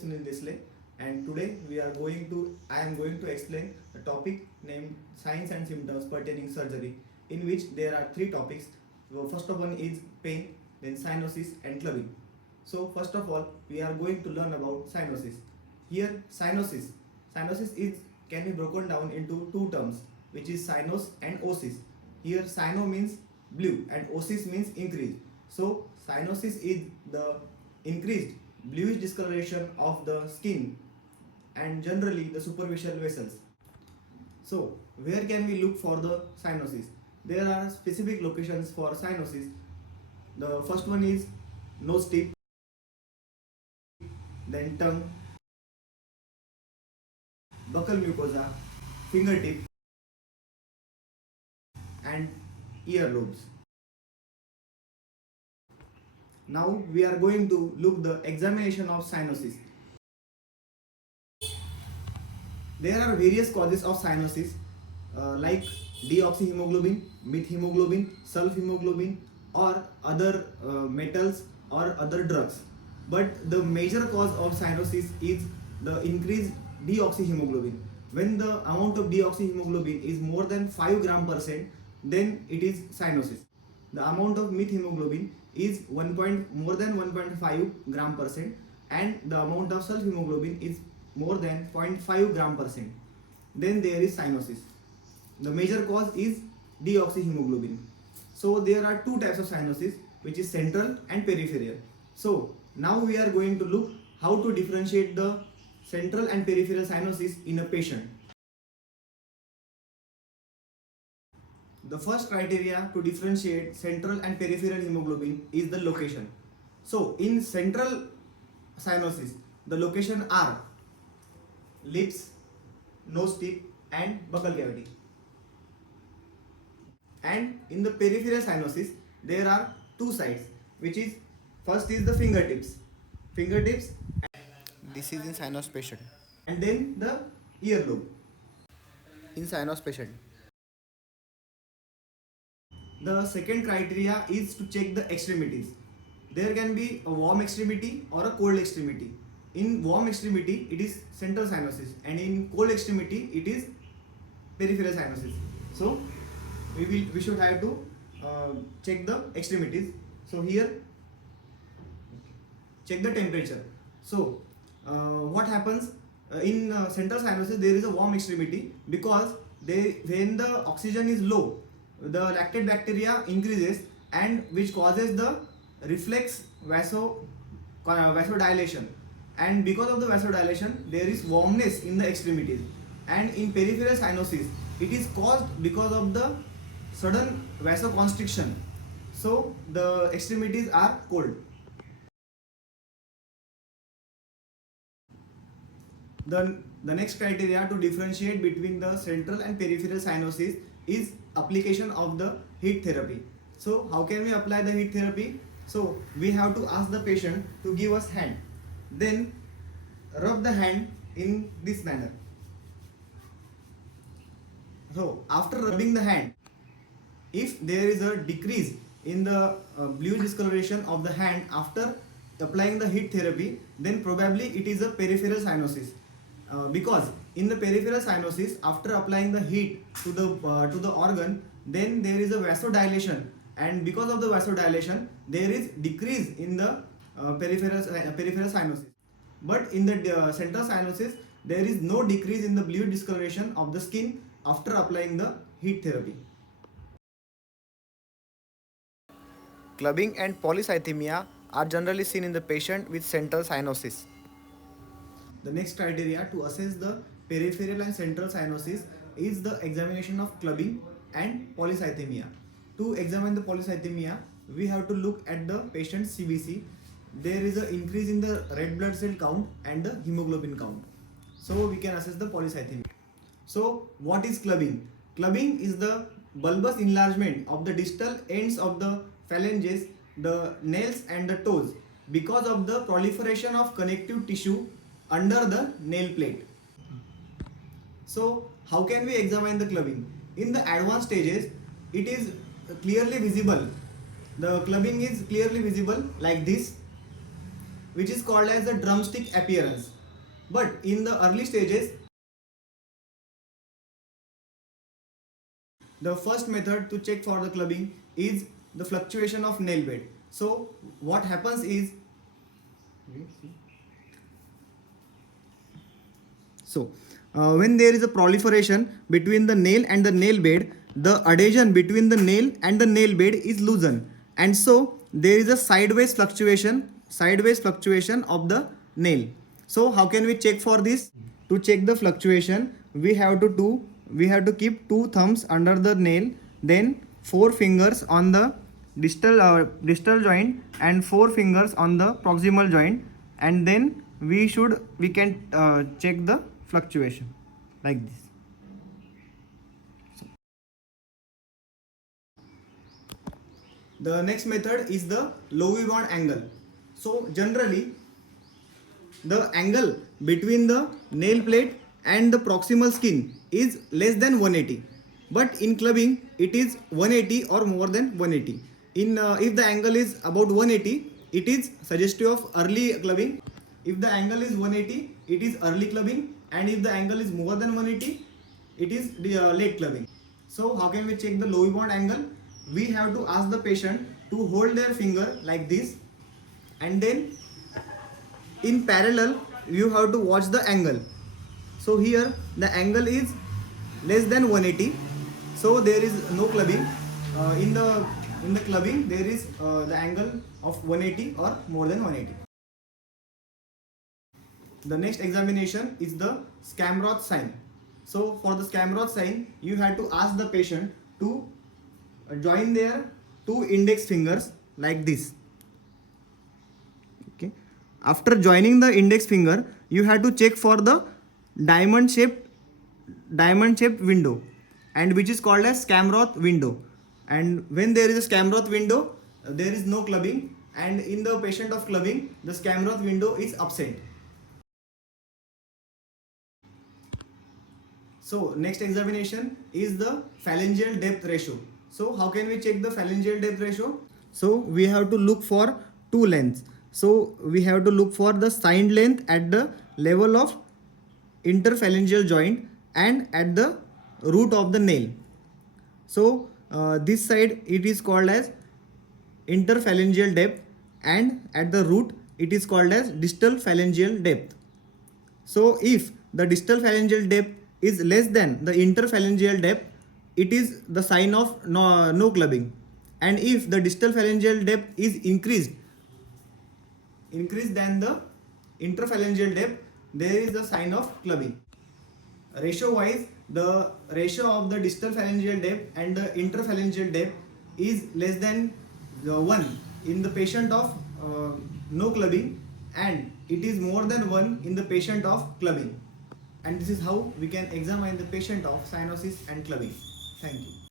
Sunil, and today I am going to explain a topic named signs and symptoms pertaining surgery, in which there are three topics. So first of one is pain, then cyanosis and clubbing. So first of all, we are going to learn about cyanosis. Here, cyanosis is can be broken down into two terms, which is cynos and osis. Here, cyno means blue and osis means increase. So cyanosis is the increased bluish discoloration of the skin and generally the superficial vessels. So where can we look for the cyanosis? There are specific locations for cyanosis. The first one is nose tip, then tongue, buccal mucosa, fingertip and earlobes. Now we are going to look the examination of cyanosis. There are various causes of cyanosis like deoxyhemoglobin, methemoglobin, sulfhemoglobin or other metals or other drugs. But the major cause of cyanosis is the increased deoxyhemoglobin. When the amount of deoxyhemoglobin is more than 5 gram %, then it is cyanosis. The amount of methemoglobin is more than 1.5 gram %, and the amount of sulfhemoglobin is more than 0.5 gram %. Then there is cyanosis. The major cause is deoxyhemoglobin. So there are two types of cyanosis, which is central and peripheral. So now we are going to look how to differentiate the central and peripheral cyanosis in a patient. The first criteria to differentiate central and peripheral hemoglobin is the location. So in central cyanosis, the location are lips, nose tip and buccal cavity. And in the peripheral cyanosis, there are two sites, which is first is the fingertips. This is in cynos patient. And then the earlobe in cynos patient. The second criteria is to check the extremities. There can be a warm extremity or a cold extremity. In warm extremity, it is central cyanosis, and in cold extremity, it is peripheral cyanosis. So we should have to check the extremities. So here, check the temperature. So what happens in central cyanosis? There is a warm extremity because when the oxygen is low, the lactate bacteria increases, and which causes the reflex vasodilation, and because of the vasodilation there is warmness in the extremities. And in peripheral cyanosis, it is caused because of the sudden vasoconstriction, so the extremities are cold. The next criteria to differentiate between the central and peripheral cyanosis is application of the heat therapy. So how can we apply the heat therapy? So we have to ask the patient to give us hand, then rub the hand in this manner. So after rubbing the hand, if there is a decrease in the bluish discoloration of the hand after applying the heat therapy, then probably it is a peripheral cyanosis. Because in the peripheral cyanosis, after applying the heat to the organ, then there is a vasodilation, and because of the vasodilation, there is decrease in the peripheral cyanosis. But in the central cyanosis, there is no decrease in the bluish discoloration of the skin after applying the heat therapy. Clubbing and polycythemia are generally seen in the patient with central cyanosis. The next criteria to assess the peripheral and central cyanosis is the examination of clubbing and polycythemia. To examine the polycythemia, we have to look at the patient's CBC. There is an increase in the red blood cell count and the hemoglobin count. So we can assess the polycythemia. So what is clubbing? Clubbing is the bulbous enlargement of the distal ends of the phalanges, the nails and the toes, because of the proliferation of connective tissue under the nail plate. So how can we examine the clubbing? In the advanced stages, it is clearly visible. The clubbing is clearly visible like this. which is called as the drumstick appearance. But in the early stages, the first method to check for the clubbing is the fluctuation of nail bed. So what happens is, when there is a proliferation between the nail and the nail bed, the adhesion between the nail and the nail bed is loosened, and so there is a sideways fluctuation of the nail. So how can we check for this? To check the fluctuation, we have to keep two thumbs under the nail, then four fingers on the distal joint and four fingers on the proximal joint, and then we can check the fluctuation like this. The next method is the Loewe-Bond angle. So generally, the angle between the nail plate and the proximal skin is less than 180, but in clubbing it is 180 or more than 180. If the angle is about 180, it is suggestive of early clubbing. If the angle is 180, it is early clubbing, and if the angle is more than 180, it is late clubbing. So how can we check the Loewe-Bond angle? We have to ask the patient to hold their finger like this, and then in parallel you have to watch the angle. So here the angle is less than 180, so there is no clubbing. In the clubbing there is the angle of 180 or more than 180. The next examination is the Scamroth sign. So for the Scamroth sign, you have to ask the patient to join their two index fingers like this. Okay. After joining the index finger, you have to check for the diamond shaped window, and which is called as Scamroth window. And when there is a Scamroth window, there is no clubbing, and in the patient of clubbing, the Scamroth window is absent. So next examination is the phalangeal depth ratio. So how can we check the phalangeal depth ratio? So we have to look for two lengths. So we have to look for the signed length at the level of interphalangeal joint and at the root of the nail. So this side it is called as interphalangeal depth, and at the root it is called as distal phalangeal depth. So if the distal phalangeal depth is less than the interphalangeal depth, it is the sign of no clubbing. And if the distal phalangeal depth is increased than the interphalangeal depth, there is the sign of clubbing. Ratio wise, the ratio of the distal phalangeal depth and the interphalangeal depth is less than 1 in the patient of no clubbing, and it is more than 1 in the patient of clubbing. And this is how we can examine the patient of cyanosis and clubbing. Thank you.